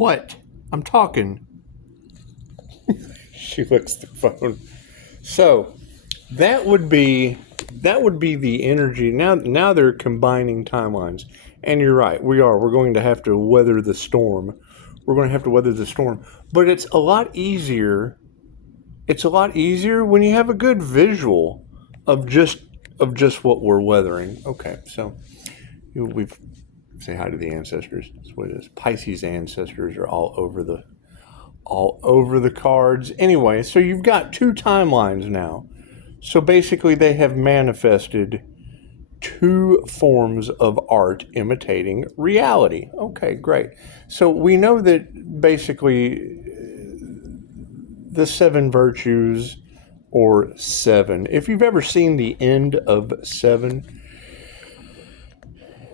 What? I'm talking. She licks the phone. So that would be the energy. Now they're combining timelines. And you're right. We're going to have to weather the storm. We're going to have to weather the storm. But it's a lot easier. It's a lot easier when you have a good visual of just what we're weathering. Okay, so we've say hi to the ancestors. That's what it is. Pisces ancestors are all over the cards. Anyway, so you've got two timelines now. So basically they have manifested two forms of art imitating reality. Okay, great. So we know that basically the seven virtues, or seven. If you've ever seen the end of Seven,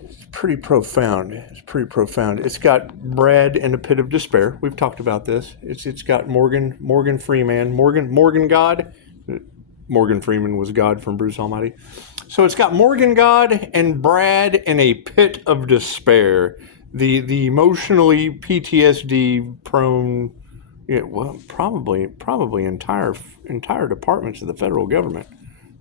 it's pretty profound. It's got Brad in a pit of despair. We've talked about this. It's got Morgan Freeman, Morgan God. Morgan Freeman was God from Bruce Almighty. So it's got Morgan God and Brad in a pit of despair. The emotionally PTSD prone, probably entire departments of the federal government,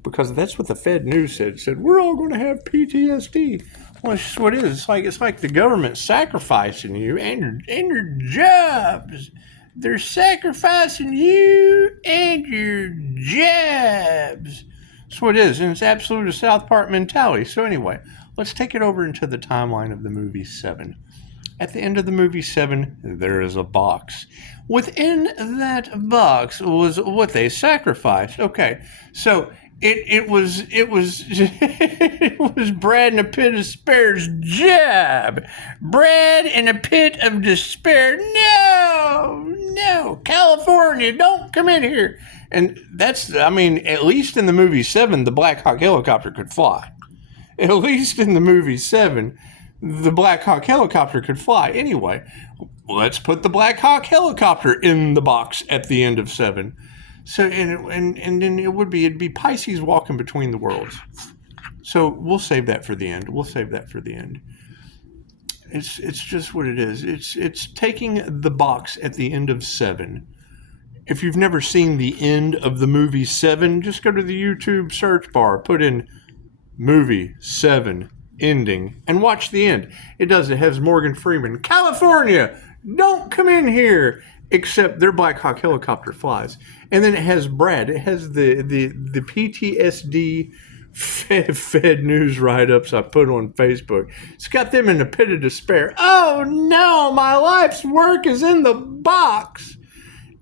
because that's what the Fed News said we're all going to have PTSD. Well, it's just what it is. It's like the government sacrificing you and your jobs. They're sacrificing you and your jobs. That's what it is, and it's absolute South Park mentality. So anyway, let's take it over into the timeline of the movie Seven. At the end of the movie Seven, there is a box. Within that box was what they sacrificed. Okay, so it was it was Brad in a pit of despair's job. Brad in a pit of despair. No, California, don't come in here. And that's, at least in the movie Seven, the Black Hawk helicopter could fly. At least in the movie Seven, the Black Hawk helicopter could fly. Anyway, let's put the Black Hawk helicopter in the box at the end of Seven. So, and then it'd be Pisces walking between the worlds. So we'll save that for the end. It's just what it is. It's taking the box at the end of Seven. If you've never seen the end of the movie Seven, just go to the YouTube search bar, put in movie Seven ending, and watch the end. It has Morgan Freeman. California, don't come in here. Except their Black Hawk helicopter flies. And then it has Brad. It has the PTSD Fed News write-ups I put on Facebook. It's got them in a pit of despair. Oh no, my life's work is in the box.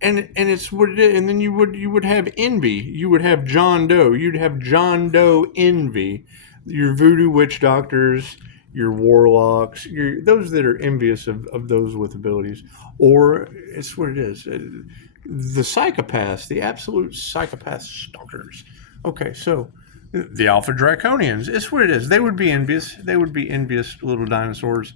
And it's what it is. And then you would have envy. You would have John Doe. You'd have John Doe envy. Your voodoo witch doctors, your warlocks, those that are envious of those with abilities. Or it's what it is. The psychopaths, the absolute psychopath stalkers. Okay, so the Alpha Draconians, it's what it is. They would be envious. They would be envious little dinosaurs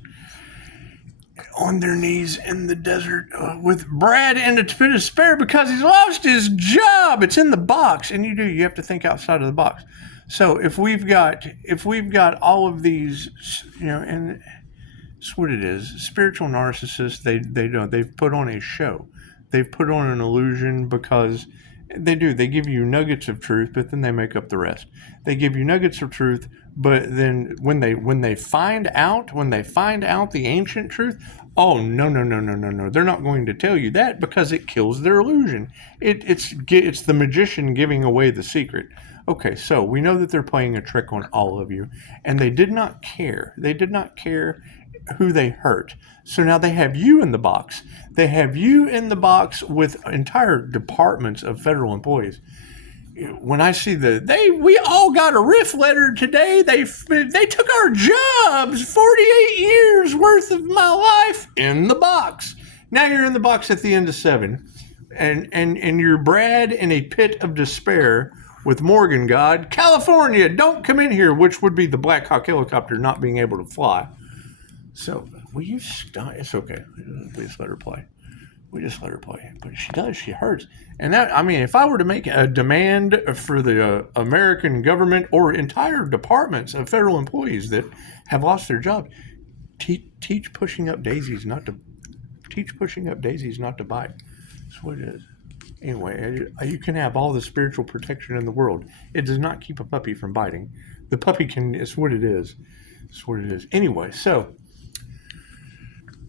on their knees in the desert with Brad in a pit of despair because he's lost his job. It's in the box, and you have to think outside of the box. So if we've got all of these, and it's what it is. Spiritual narcissists, they've put on a show. They've put on an illusion because they do. They give you nuggets of truth, but then they make up the rest. They give you nuggets of truth, but then when they find out the ancient truth, oh no. They're not going to tell you that because it kills their illusion. It's the magician giving away the secret. Okay, so we know that they're playing a trick on all of you, and they did not care. They did not care who they hurt. So now they have you in the box. They have you in the box with entire departments of federal employees. When I see we all got a RIF letter today. They took our jobs, 48 years worth of my life in the box. Now you're in the box at the end of Seven, and you're Brad in a pit of despair with Morgan God. California, don't come in here, which would be the Black Hawk helicopter not being able to fly. So, will you stop? It's okay. We just let her play. But she does. She hurts. And that, if I were to make a demand for the American government or entire departments of federal employees that have lost their jobs, teach pushing up daisies not to teach pushing up daisies not to bite. That's what it is. Anyway, you can have all the spiritual protection in the world. It does not keep a puppy from biting. The puppy can, it's what it is. It's what it is. Anyway, so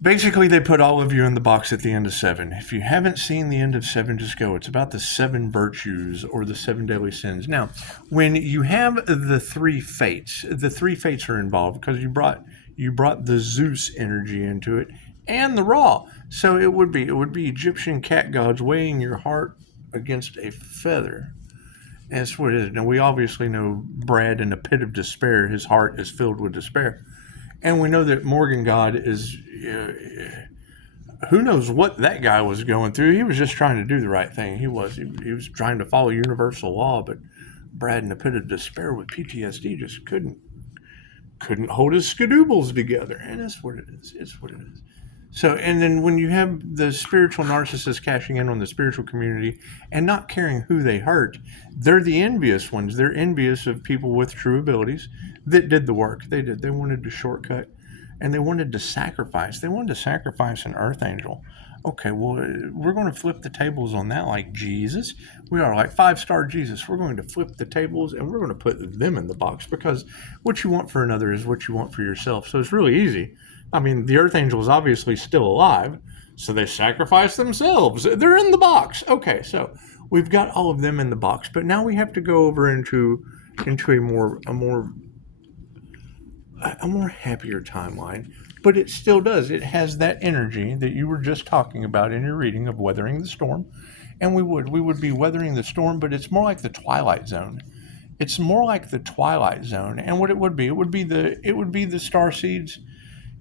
basically they put all of you in the box at the end of 7. If you haven't seen the end of 7, just go. It's about the 7 virtues or the 7 deadly sins. Now, when you have the 3 fates are involved because you brought the Zeus energy into it and the Ra. So it would be Egyptian cat gods weighing your heart against a feather. And that's what it is. Now, we obviously know Brad in a pit of despair, his heart is filled with despair. And we know that Morgan God is, who knows what that guy was going through. He was just trying to do the right thing. He was trying to follow universal law, but Brad in a pit of despair with PTSD just couldn't hold his skadoobles together. And that's what it is. It's what it is. So, and then when you have the spiritual narcissist cashing in on the spiritual community and not caring who they hurt, they're the envious ones. They're envious of people with true abilities that did the work. They did. They wanted to shortcut and they wanted to sacrifice. They wanted to sacrifice an earth angel. Okay, well, we're going to flip the tables on that like Jesus. We are like 5-star Jesus. We're going to flip the tables and we're going to put them in the box because what you want for another is what you want for yourself. So it's really easy. I mean, the Earth Angel is obviously still alive, so they sacrifice themselves. They're in the box. Okay, so we've got all of them in the box, but now we have to go over into a more happier timeline. But it still does. It has that energy that you were just talking about in your reading of weathering the storm, and we would be weathering the storm, but it's more like the Twilight Zone. It's more like the Twilight Zone, and what it would be the star seeds.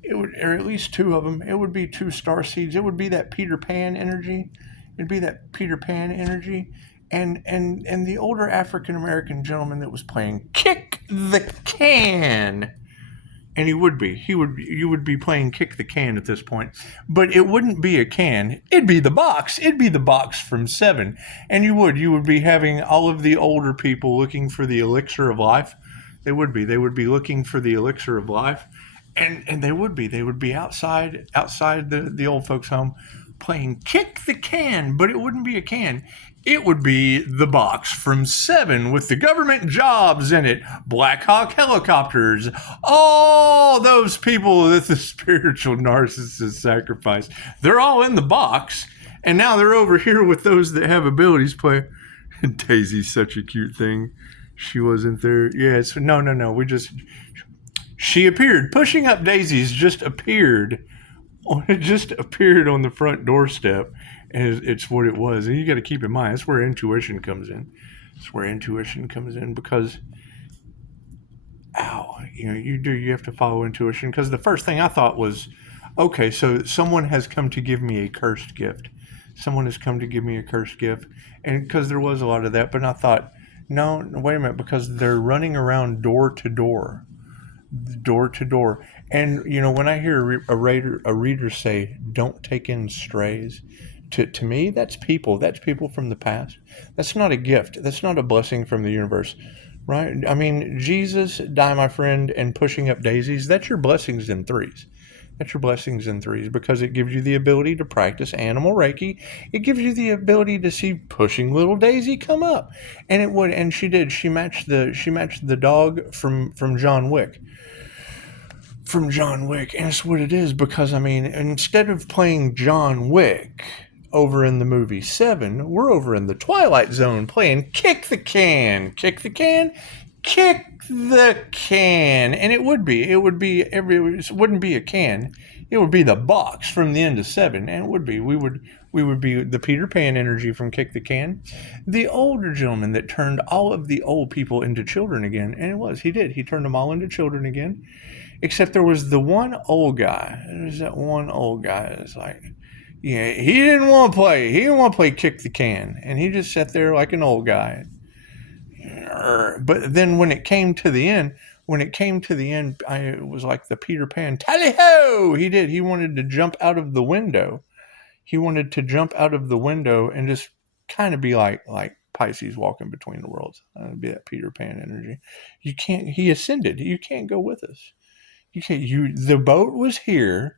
It would, or at least 2 of them. It would be 2 star seeds. It would be that Peter Pan energy. It'd be that Peter Pan energy, and the older African American gentleman that was playing Kick the Can, and you would be playing Kick the Can at this point, but it wouldn't be a can. It'd be the box. It'd be the box from 7, and you would be having all of the older people looking for the elixir of life. They would be looking for the elixir of life. And they would be outside the old folks' home playing Kick the Can, but it wouldn't be a can. It would be the box from 7 with the government jobs in it, Black Hawk helicopters, all those people that the spiritual narcissist sacrificed. They're all in the box, and now they're over here with those that have abilities play. Daisy's such a cute thing. She wasn't there. Yeah, no. She appeared. Pushing up daisies just appeared on the front doorstep. And it's what it was. And you got to keep in mind, that's where intuition comes in. Because, you have to follow intuition. Because the first thing I thought was, okay, so someone has come to give me a cursed gift. And because there was a lot of that, but I thought, no, wait a minute, because they're running around door to door. And when I hear a reader say don't take in strays, to me that's people from the past. That's not a gift, that's not a blessing from the universe, right? I mean, Jesus, die my friend, and pushing up daisies, that's your blessings in threes. Because it gives you the ability to practice animal Reiki. It gives you the ability to see pushing little Daisy come up. And she did. She matched the dog from John Wick. And it's what it is, because I mean, instead of playing John Wick over in the movie 7, we're over in the Twilight Zone playing Kick the Can. And it wouldn't be a can. It would be the box from the end of 7, and we would be the Peter Pan energy from Kick the Can, the older gentleman that turned all of the old people into children again. And he turned them all into children again, except there was the one old guy. There's that one old guy that's like, yeah, he didn't want to play Kick the Can, and he just sat there like an old guy. But then when it came to the end, it was like the Peter Pan, tally-ho! He wanted to jump out of the window. And just kind of be like Pisces walking between the worlds. That'd be that Peter Pan energy. He ascended. You can't go with us. The boat was here.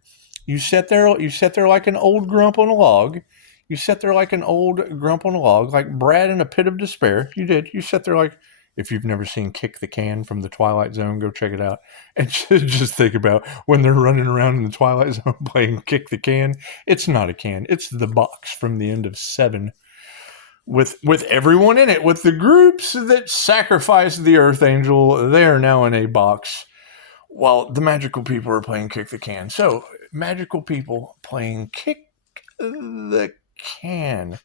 You sit there like an old grump on a log. You sit there like an old grump on a log, like Brad in a pit of despair. You did. You sit there like, if you've never seen Kick the Can from the Twilight Zone, go check it out. And just think about when they're running around in the Twilight Zone playing Kick the Can. It's not a can. It's the box from the end of 7. With everyone in it, with the groups that sacrificed the Earth Angel, they are now in a box. While the magical people are playing Kick the Can. So, magical people playing Kick the Can.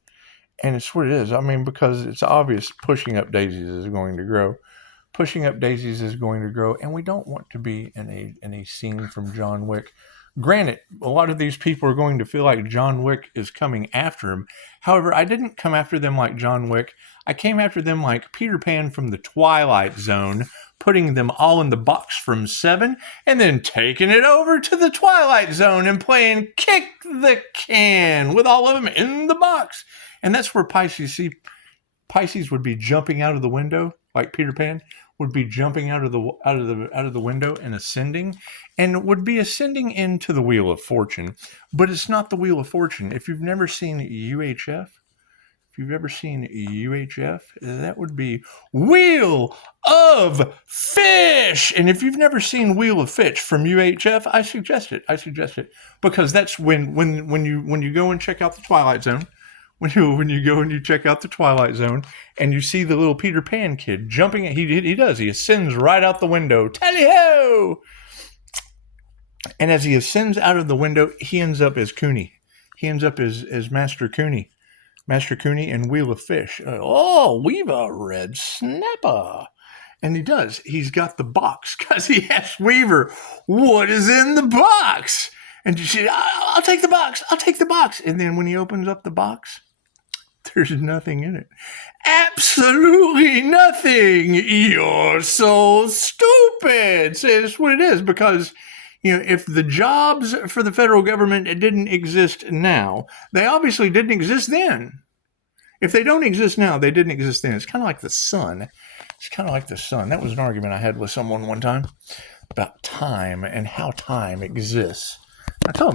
And it's what it is. I mean, because it's obvious Pushing Up Daisies is going to grow. Pushing Up Daisies is going to grow. And we don't want to be in a scene from John Wick. Granted, a lot of these people are going to feel like John Wick is coming after him. However, I didn't come after them like John Wick. I came after them like Peter Pan from the Twilight Zone, putting them all in the box from 7, and then taking it over to the Twilight Zone and playing Kick the Can with all of them in the box. And that's where Pisces would be jumping out of the window, like Peter Pan would be jumping out of the window and ascending, and would be ascending into the Wheel of Fortune. But it's not the Wheel of Fortune. If you've never seen UHF, that would be Wheel of Fish. And if you've never seen Wheel of Fish from UHF, I suggest it because that's when you go and check out the Twilight Zone. When you go and you check out the Twilight Zone and you see the little Peter Pan kid jumping, he ascends right out the window. Tally-ho! And as he ascends out of the window, he ends up as Cooney. He ends up as Master Cooney. Master Cooney and Wheel of Fish. Oh, we've a red snapper. And he does. He's got the box because he asked Weaver, what is in the box? And she said, I'll take the box. I'll take the box. And then when he opens up the box, there's nothing in it. Absolutely nothing. You're so stupid. So that's what it is. Because, if the jobs for the federal government didn't exist now, they obviously didn't exist then. If they don't exist now, they didn't exist then. It's kind of like the sun. That was an argument I had with someone one time about time and how time exists. I told him,